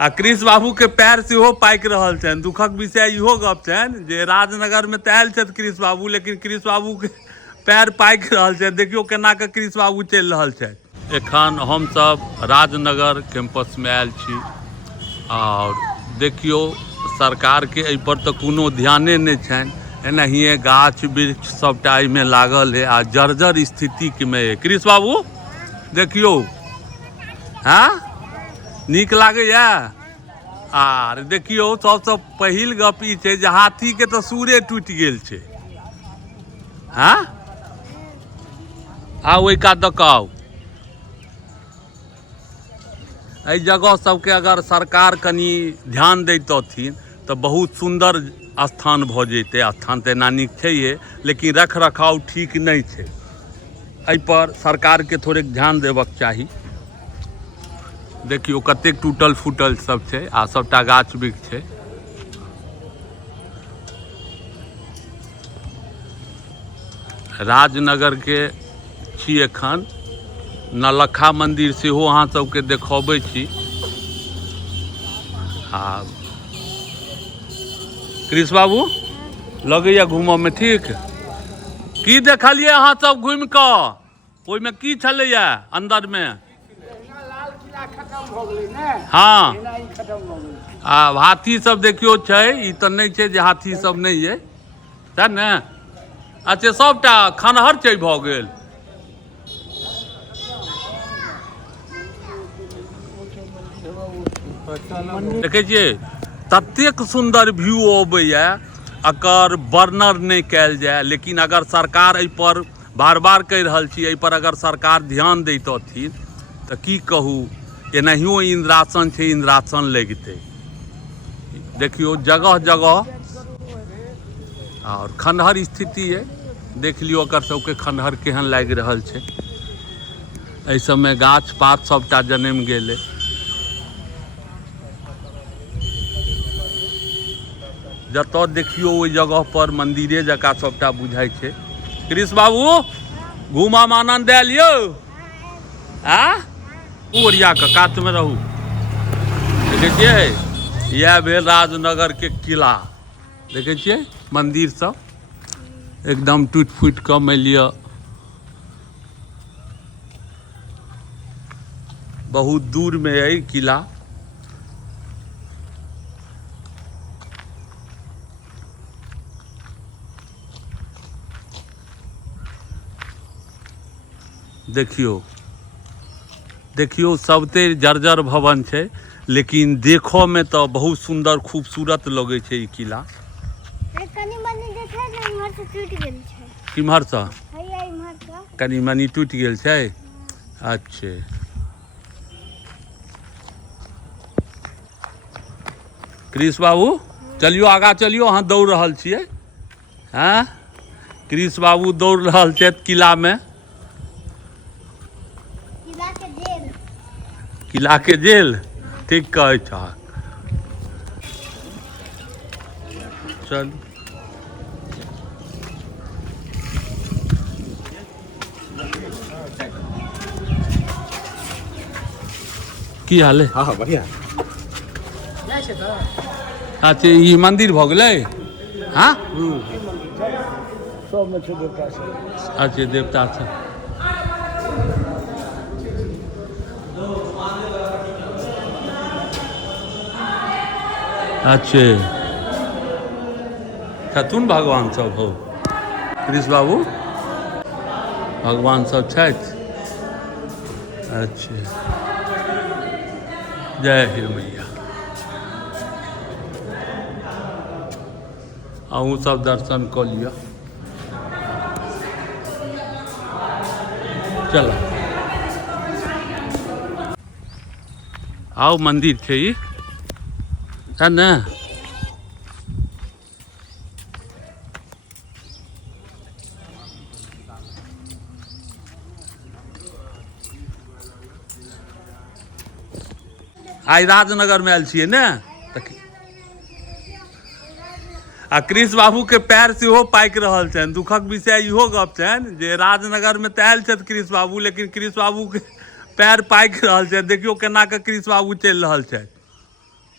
आ कृष्ण बाबू के पैर सेहो पाकि रहल छनि। दुखक विषय इहो गप छनि जे राजनगर में तऽ आयल छथि कृष्ण बाबू, लेकिन कृष्ण बाबू के पैर पाकि रहल छनि। देखियो केना के कृष्ण बाबू चलि रहल छथि। एखन हमसब राजनगर कैंपस में आयल छी और देखियो सरकार के एहि पर तऽ कोनो ध्याने नहीं छनि। एनाहिए गाछ वृक्ष सबटा एहिमे लागल है आ जर्जर स्थिति में है। कृष्ण बाबू देखियो, हाँ नीक लागैया। आर देखियो सबसे पहिल गप ई छै जे हाथी के तो सूरे टूटि गेल छै। हाँ आउ ओहि कात दऽ कऽ आउ। एहि जगह सबके अगर सरकार कनि ध्यान दैतथिन तऽ बहुत सुंदर स्थान भऽ जैते। स्थान तऽ एना नीक छैहे, लेकिन रख रखाव ठीक नहीं छै। एहि पर सरकार के थोड़े ध्यान देबक चाही। देखियो कतेक टूटल फूटल सब छै आ सबटा गाछ वृक्ष छै। राजनगर के छी एखन। नौलक्खा मंदिर सेहो अहाँ सबके देखबै छी। आ कृष्ण बाबू लगैया घूमऽ में ठीक। की देखलियै अहाँ सब घूमि कऽ? ओहिमे की छलैया अंदर में? हाँ आ हाथी सब देखियो छै। ई तऽ नहीं छै जे हाथी सब नहीं है, है ने? अच्छा सबटा खनहर छै भऽ गेल। देखै छियै ततेक सुंदर व्यू अबैया, एकर वर्णन नहीं कयल जाय। लेकिन अगर सरकार एहि पर बार बार कहि रहल छी, एहि पर अगर सरकार ध्यान दैतथिन तऽ की कहू। एनाहियो इंद्रासन छै, इंद्रासन लगितै। देखियो जगह जगह और खंडहर स्थिति है। देख लियो एकर सबके खंडहर केहन लागि रहल छै। एहि सबमे गाछ पात सबटा जन्म गेल है। जतऽ देखियो ओहि जगह पर मंदिरे जकाँ सबटा बुझाइ छै। कृष्ण बाबू घूमा में आनंद आयल यौ? ओरिया के कात में रहू। देखे छियै यह भेल राजनगर के किला। देखे छियै मंदिर सब एकदम टूट फूट कऽ मानि लिअ बहुत दूर में है किला। देखियो देखियो सबते जर्जर भवन छै, लेकिन देखो में तो बहुत सुंदर खूबसूरत लगे छै ई किला। किम्हर से? कनी मनी टूट गेल छै। अच्छे कृष्ण बाबू चलियो आगा चलियो, अहाँ दौड़ रहल छियै। हाँ कृष्ण बाबू दौड़ रहल छथि किला में। किला के जेल ठीक कहै छ। चल की हाल है? हाँ बढ़िया। अच्छा ई मंदिर भऽ गेलै। हाँ सब में छै देवता सब। अच्छा देवता सब। अच्छे छथुन भगवान सब हो कृष्ण बाबू? भगवान सब छथि। अच्छे जय हे मैया। अहूँ सब दर्शन कऽ लिअ। चलो आओ मंदिर छै ई, है ने? आई राजनगर में आयल छियै ने। आ कृष्ण बाबू के पैर सेहो पाकि रहल छनि। दुखक विषय इहो गप छनि जे राजनगर में तऽ आयल छथि कृष्ण बाबू, लेकिन कृष्ण बाबू के पैर पाकि रहल छनि। देखियो केना के कृष्ण बाबू चलि रहल छथि।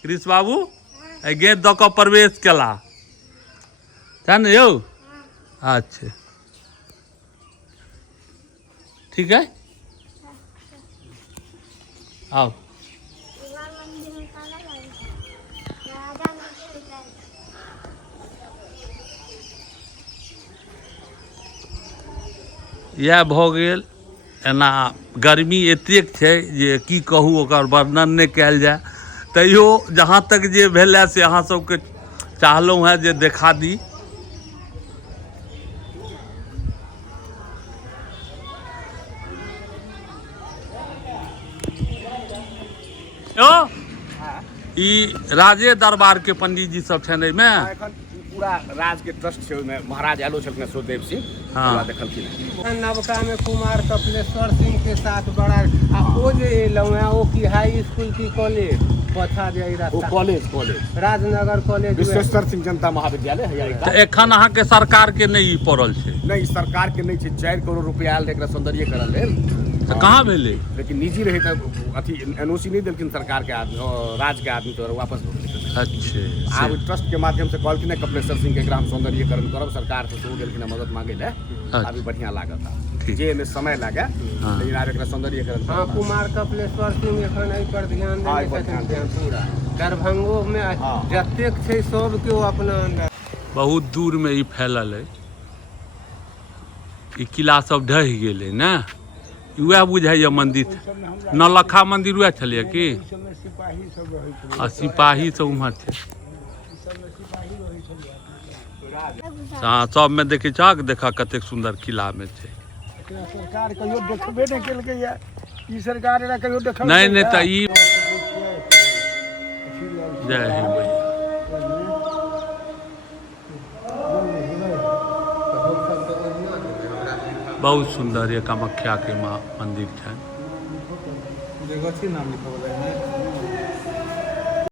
कृष्ण बाबू गेट दऽ कऽ प्रवेश केला छै ने यौ। अच्छा ठीक है आओ। यह भऽ गेल। एना गर्मी एतेक छै जे की कहू ओकर वर्णन नहि कयल जाय। तैयो जहाँ तक जे भेलै से अहाँ सबके चाहलहुँ हेँ जे देखा दी। यौ ई राजे दरबार के पंडित जी सब छनि एहिमे। पूरा राज के ट्रस्ट छै, ओहिमे महाराज आलो छलखिन सुखदेव सिंह। हाँ। देखलखिन नवका में कुमार कपिलेश्वर सिंह के साथ बड़ा वो जे एलहुँ हैं वो की हाई स्कूल की कॉलेज पछा जे वो कॉलेज राजनगर कॉलेज विश्वेश्वर सिंह जनता महाविद्यालय है तऽ एखन अहाँके सरकार के नहीं ई पड़ल छै। नहीं सरकार के नहीं छै, 4 करोड़ रुपया आयल एकरा सौंदर्यीकरण लेल। तऽ कहाँ भेलै? लेकिन निजी रहे तऽ अथी एनओसी नहीं देलखिन सरकार के आदमी, राज के आदमी तो वापस हो गेलै। अच्छा आब ट्रस्ट के माध्यम से कहलखिन कपिलेश्वर सिंह के ग्राम सौंदर्यीकरण करब, सरकार से शुरू गेलखिन मदद मांगे ले। अभी बढ़िया लागत ठीक। जे में समय लागे लेकिन आब एकरा सौंदर्यीकरण। हाँ कुमार कपिलेश्वर सिंह एखन एहि पर ध्यान देने छथिन पूरा दरभंगो में जतेक छै सब के अपना अंदर। बहुत दूर में ई फैलल है। ई किला सब ढहि गेलै ने, वह बुझाइए मंदिर नौलखा मंदिर वह छलिए कि सिपाही सब उम्हर छै। हाँ सब में देखे छक देखा कतेक सुंदर किला में छै। सरकार कहियो देखबे नहीं केलकै या ई सरकार एना कहियो देखल नहीं तऽ ई जय हे मैया। बहुत सुंदर ये कामाख्या के माँ मंदिर है।